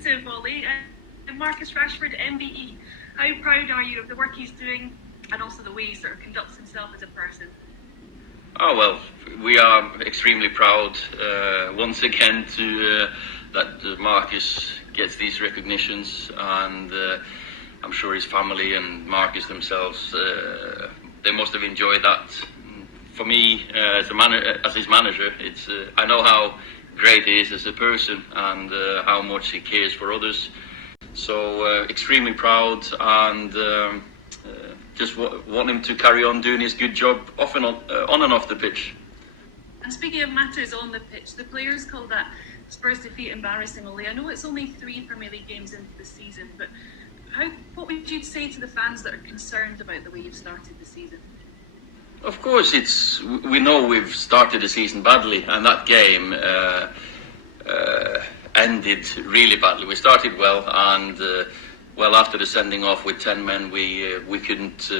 positive, Ollie. Marcus Rashford, MBE. How proud are you of the work he's doing and also the way he sort of conducts himself as a person? Oh well, we are extremely proud once again to that Marcus gets these recognitions, and I'm sure his family and Marcus themselves, they must have enjoyed that. For me, as his manager, it's I know how great he is as a person and how much he cares for others. So extremely proud, and just want him to carry on doing his good job on and off the pitch. And speaking of matters on the pitch, the players call that Spurs defeat embarrassing, Ollie. I know it's only 3 Premier League games into the season, but what would you say to the fans that are concerned about the way you've started the season? Of course, we know we've started the season badly, and that game ended really badly. We started well, and after the sending off with 10 men, we couldn't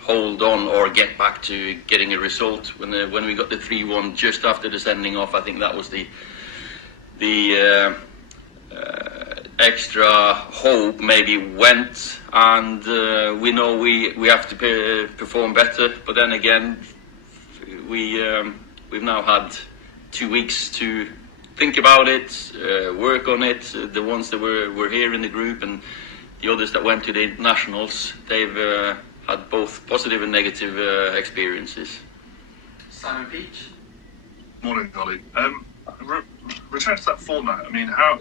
hold on or get back to getting a result. When we got the 3-1 just after the sending off, I think that was the extra hope maybe went, and we know we have to perform better. But then again, we've now had 2 weeks to think about it, work on it. The ones that were here in the group and the others that went to the nationals, they've had both positive and negative experiences. Simon Peach. Morning, Ollie. Return to that format. I mean, how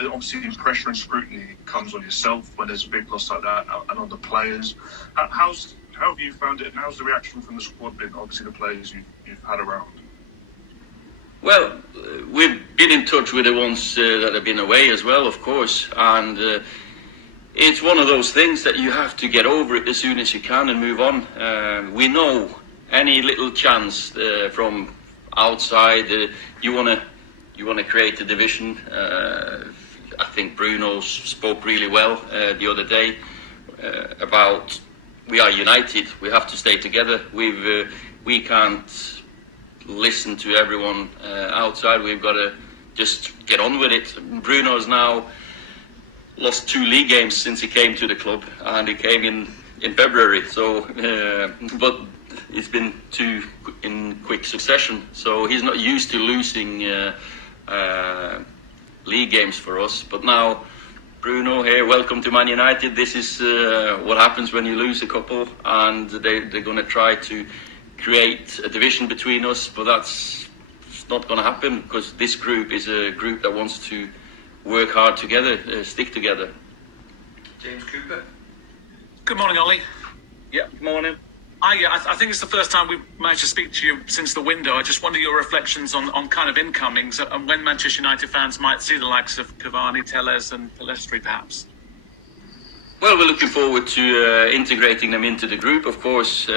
obviously pressure and scrutiny comes on yourself when there's a big loss like that, and on the players. How have you found it, and how's the reaction from the squad been? Obviously, the players you've had around. Well, we've been in touch with the ones that have been away as well, of course, and it's one of those things that you have to get over it as soon as you can and move on. We know any little chance from outside, you want to create a division. I think Bruno spoke really well the other day about we are united. We have to stay together. We can't listen to everyone outside. We've got to just get on with it. Bruno has now lost 2 league games since he came to the club, and he came in February. So, but it's been 2 in quick succession. So he's not used to losing league games for us. But now, Bruno here, welcome to Man United. This is what happens when you lose a couple, and they're going to try to create a division between us, but that's not going to happen, because this group is a group that wants to work hard together, stick together. James Cooper. Good morning, Ollie. Yeah, good morning. I think it's the first time we've managed to speak to you since the window. I just wonder your reflections on kind of incomings and when Manchester United fans might see the likes of Cavani, Telles and Pellistri perhaps. Well, we're looking forward to integrating them into the group, of course.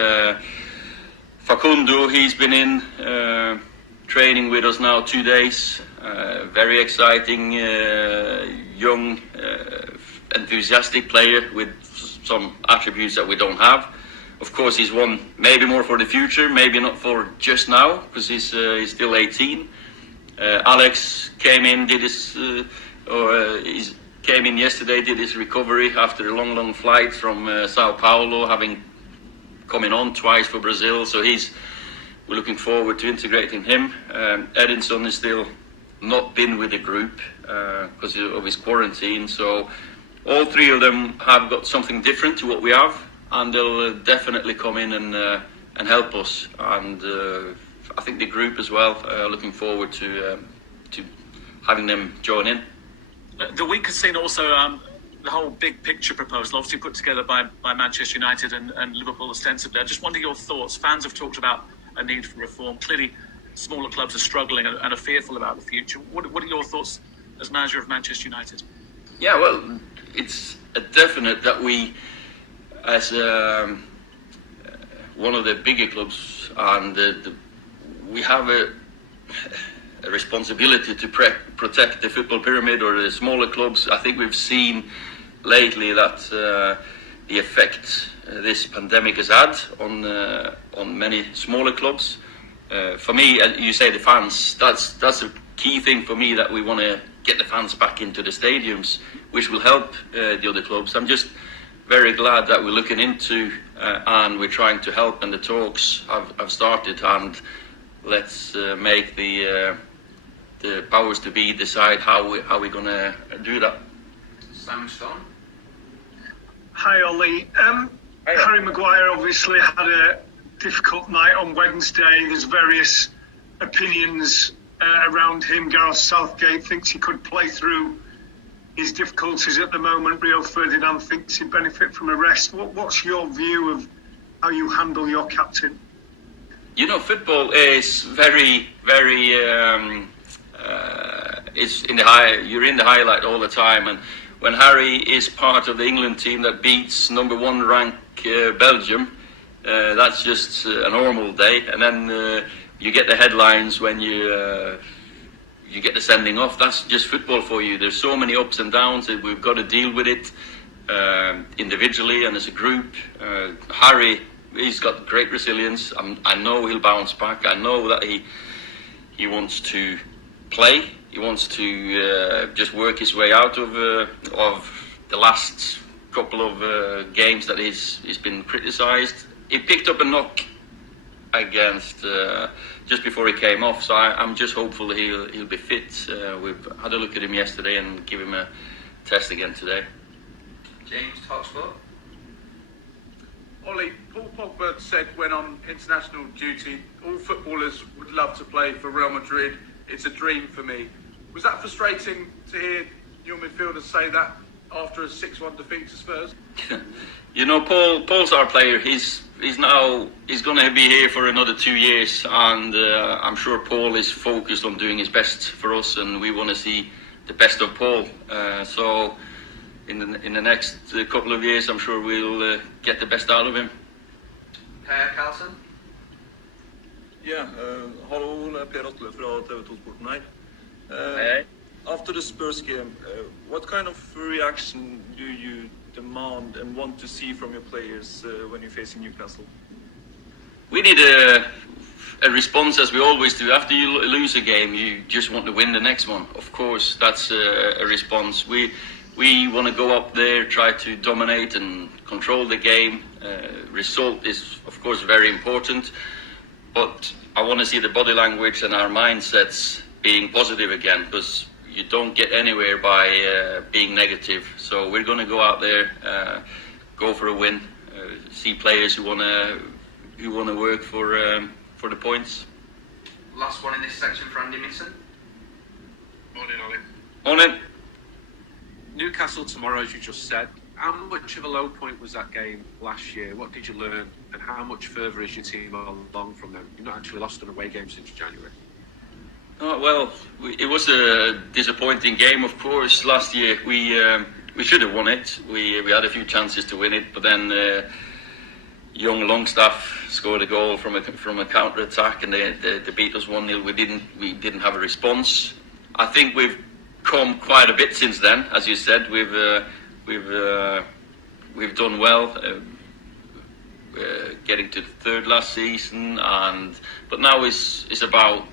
Facundo, he's been in training with us now 2 days. Very exciting, young, enthusiastic player with some attributes that we don't have. Of course, he's one maybe more for the future, maybe not for just now, because he's still 18. Alex came in, came in yesterday, did his recovery after a long flight from Sao Paulo, having coming on twice for Brazil. So we're looking forward to integrating him. Edinson is still not been with the group because of his quarantine. So all 3 of them have got something different to what we have, and they'll definitely come in and help us. And I think the group as well, looking forward to having them join in. The week has seen also the whole big picture proposal, obviously put together by Manchester United and Liverpool ostensibly. I just wonder your thoughts. Fans have talked about a need for reform. Clearly, smaller clubs are struggling and are fearful about the future. What are your thoughts as manager of Manchester United? Yeah, well, it's a definite that we, as one of the bigger clubs, and we have a responsibility to protect the football pyramid or the smaller clubs. I think we've seen lately that the effect this pandemic has had on many smaller clubs. For me, you say the fans, that's a key thing for me that we want to get the fans back into the stadiums, which will help the other clubs. I'm just very glad that we're looking into and we're trying to help, and the talks have started, and let's make the powers to be decide how we're going to do that. Simon Stone. Hi Ollie. Harry Maguire obviously had a difficult night on Wednesday. There's various opinions around him. Gareth Southgate thinks he could play through his difficulties at the moment. Rio Ferdinand thinks he'd benefit from a rest. What's your view of how you handle your captain? You know, football is very, very. It's in the you're in the highlight all the time, and when Harry is part of the England team that beats number 1 rank Belgium, that's just a normal day. And then you get the headlines when you get the sending off. That's just football for you. There's so many ups and downs that we've got to deal with it individually and as a group. Harry, he's got great resilience. I know he'll bounce back. I know that he wants to play. He wants to just work his way out of the last couple of games that he's been criticised. He picked up a knock against just before he came off, so I'm just hopeful he'll be fit. We've had a look at him yesterday and give him a test again today. James, Talksport. Ollie, Paul Pogba said when on international duty, all footballers would love to play for Real Madrid. It's a dream for me. Was that frustrating to hear your midfielders say that after a 6-1 defeat to Spurs? You know, Paul's our player. He's going to be here for another 2 years, and I'm sure Paul is focused on doing his best for us, and we want to see the best of Paul. So in the next couple of years, I'm sure we'll get the best out of him. Per Carlson. Yeah, hallo, Per Atle fra TV2 Sporten her. Hey. After the Spurs game, what kind of reaction do you demand and want to see from your players when you're facing Newcastle? We need a response, as we always do. After you lose a game, you just want to win the next one. Of course, that's a response. We want to go up there, try to dominate and control the game. Result is, of course, very important. But I want to see the body language and our mindsets being positive again, because you don't get anywhere by being negative. So we're going to go out there, go for a win, see players who want to work for the points. Last one in this section for Andy Mason. Morning, Ollie. Morning. Newcastle tomorrow, as you just said. How much of a low point was that game last year? What did you learn, and how much further is your team along from them? You've not actually lost an away game since January. Oh, well, it was a disappointing game, of course. Last year we should have won it. We had a few chances to win it, but then young Longstaff scored a goal from a counter attack, and they beat us 1-0. We didn't have a response. I think we've come quite a bit since then, as you said. We've done well, getting to the third last season, but now it's about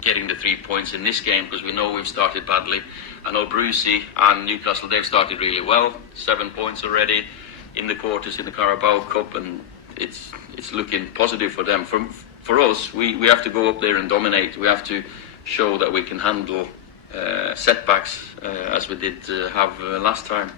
getting the 3 points in this game, because we know we've started badly. I know Brucey and Newcastle, they've started really well. 7 points already in the quarters in the Carabao Cup, and it's looking positive for them. For us, we have to go up there and dominate. We have to show that we can handle setbacks as we did have last time.